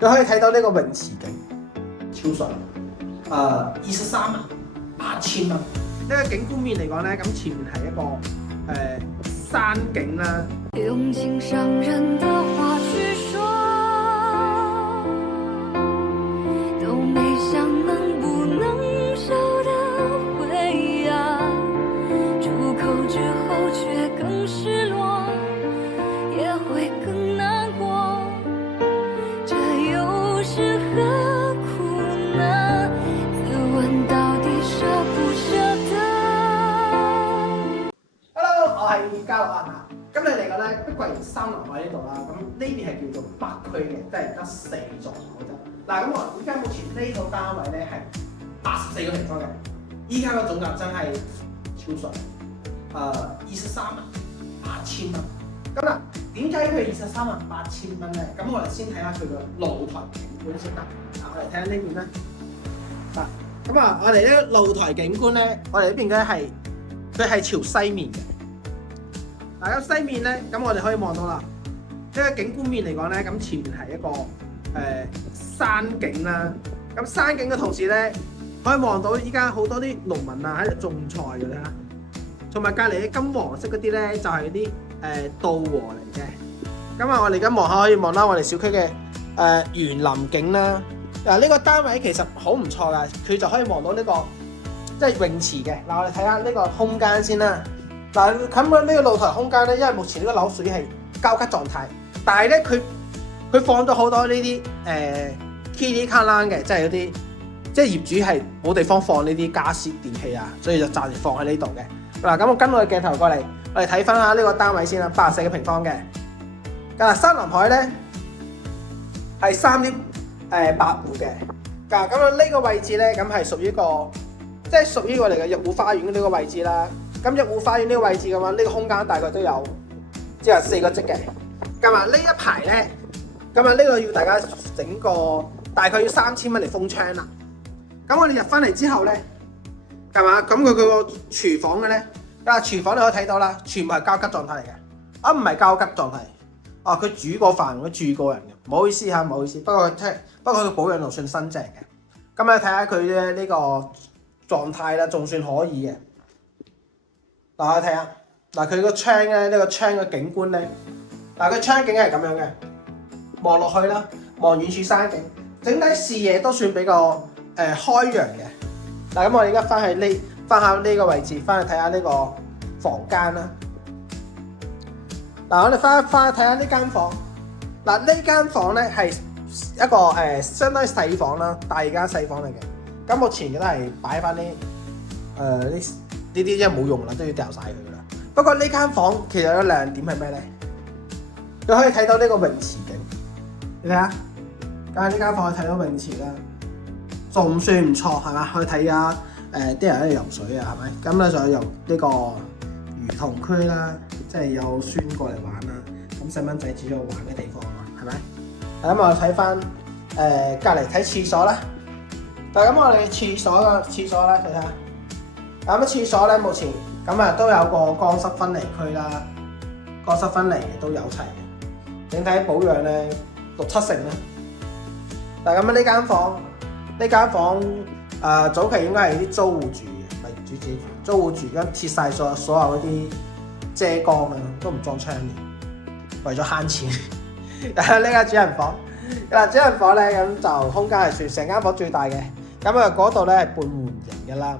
佢可以睇到呢個泳池景，超爽。238000蚊。呢個景觀面嚟講咧，咁前面係一個山景啦。用心上人的話去說，都沒想能不能收得回啊，出口之後卻更失落，也會更難過，這又是何苦呢？自問到底捨不捨得。 Hello， 我係嘉樂啊。今日嚟講咧，碧桂園森林海呢度啦，咁呢邊係叫做北區嘅，即係得4座樓啫。嗱，咁我依家目前呢套單位咧係84個平方嘅，依家個總價真係超爽，238000蚊。咁嗱，點解佢238000蚊咧？咁我哋先睇下佢個露台景觀先得。嗱，我哋睇下呢邊咧。嗱，咁啊，我哋呢個露台景觀咧，我哋呢邊嘅係佢係朝西面嘅。嗱，咁西面咧，咁我哋可以望到啦。呢個景觀面嚟講咧，咁前面係一個山景啦。咁山景嘅同時咧，可以望到依家好多啲農民啊喺度種菜嘅啦。同埋隔離啲金黃色嗰啲咧，就係啲稻禾嚟嘅。咁啊，我哋而家望下可以望到我哋小區嘅園林景啦。嗱，呢個單位其實好唔錯㗎，佢就可以望到呢個即係泳池嘅。嗱，我哋睇下呢個空間先啦。嗱，咁呢個露台空間咧，因為目前呢個樓屬於係交吉狀態，但係咧佢放咗好多呢啲Kili 卡欄嘅，即係嗰啲即係業主係冇地方放呢啲家私電器啊，所以就暫時放喺呢度嘅。嗱，咁我跟我嘅鏡頭過嚟，我哋睇翻下呢個單位先啦，84個平方嘅。嗱，森林海咧係3.8戶嘅。嗱，咁啊呢個位置咧，咁係屬於個即係屬於我哋嘅入戶花園呢個位置啦。咁入戶花園呢個位置嘅話，呢個空間大概都有即係4個積嘅。咁啊呢一排咧，咁啊呢個要大家整個大概要3000蚊嚟封窗啦。咁我哋入翻嚟之後咧，係嘛？咁佢個廚房嘅咧，廚房你可以睇到啦，全部係交吉狀態嚟嘅。啊，唔係交吉狀態，佢煮過飯，佢住過人嘅。唔好意思嚇，唔好意思。不過佢保養度算新淨嘅。咁你睇下佢嘅呢個狀態啦，仲算可以嘅。嗱，我睇下，嗱佢個窗咧，呢個窗嘅景觀咧，嗱佢窗景係咁樣嘅，望落去啦，望遠處山景，整體視野都算比較開揚嘅。嗱，咁我哋而家翻下呢個位置，翻去睇下呢個房間啦。嗱，我哋翻去睇下呢間房。嗱，呢間房咧係一個相當於細房啦，大間細房嚟嘅。咁目前嘅都係擺翻呢啲即係冇用啦，都要掉晒佢噶啦。不過呢間房其實有亮點係咩咧？佢可以睇到呢個泳池景，你睇下，梗係呢間房可以睇到泳池啦，仲算唔錯係嘛？去睇下啲人喺度游水啊，係咪？咁咧就有呢個兒童區啦，即係有孫過嚟玩啦。咁細蚊仔只有玩嘅地方啊嘛，係咪？咁我睇翻隔離睇廁所啦。咁我哋廁所啦，佢睇下。咁廁所咧，目前咁啊都有個乾濕分離區啦，乾濕分離都有齊嘅。整體保養咧6-7成啦。嗱，咁呢間房早期應該係啲租戶住嘅，唔係業主自己住。租戶住，咁貼晒所有嗰啲遮光啊，都唔裝窗簾，為咗慳錢。呢間主人房，嗱主人房咧咁就空間係算成間房最大嘅。咁啊嗰度咧係半換型嘅啦。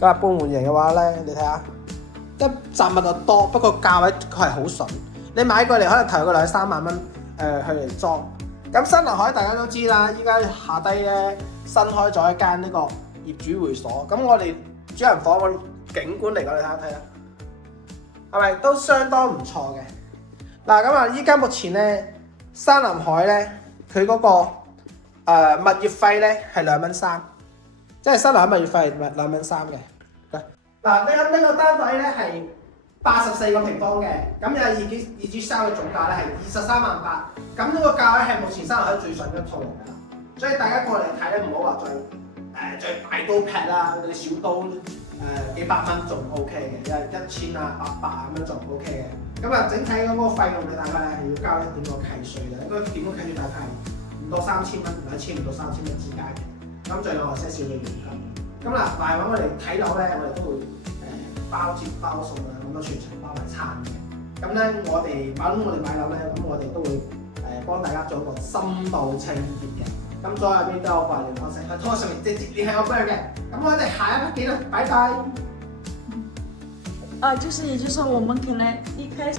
咁啊，半換型嘅話咧，你睇下，即係雜物就多，不過價位佢係好筍。你買過嚟可能投個2-3萬蚊去嚟裝。咁森林海大家都知啦，依家下低咧新開咗一間呢個業主會所。咁我哋主人房個景觀嚟講，你睇下，係咪都相當唔錯嘅？嗱，咁啊，依家目前咧森林海咧，佢嗰個物業費咧係2.3蚊。即係森林海物業費係2.3蚊嘅。嗱，呢個單位咧係84個平方嘅，咁有業主收嘅總價咧係23.8萬。咁呢個價位係目前森林海最筍嘅一套嚟㗎啦。所以大家過嚟睇咧，唔好話再大刀劈啦，嗰啲小刀幾百蚊仲 OK 嘅，因為1000啊800咁樣仲 OK 嘅。咁啊，整體嗰個費用你大概係要交1.5個契稅嘅，應該點個契稅大概係唔多3000蚊，2000唔到3000蚊之間嘅。咁仲有我些少嘅現金。咁嗱，但係我哋睇樓咧，我哋都會包接包送啊，咁樣全程包埋餐嘅。咁咧，我哋買樓咧，咁我哋都會幫大家做一個深度清潔嘅。咁所有邊都有個聯絡先，拖上面直接聯繫我 friend 嘅。咁我哋下一筆見啦，拜拜。就是也就是說，我們可能一開始。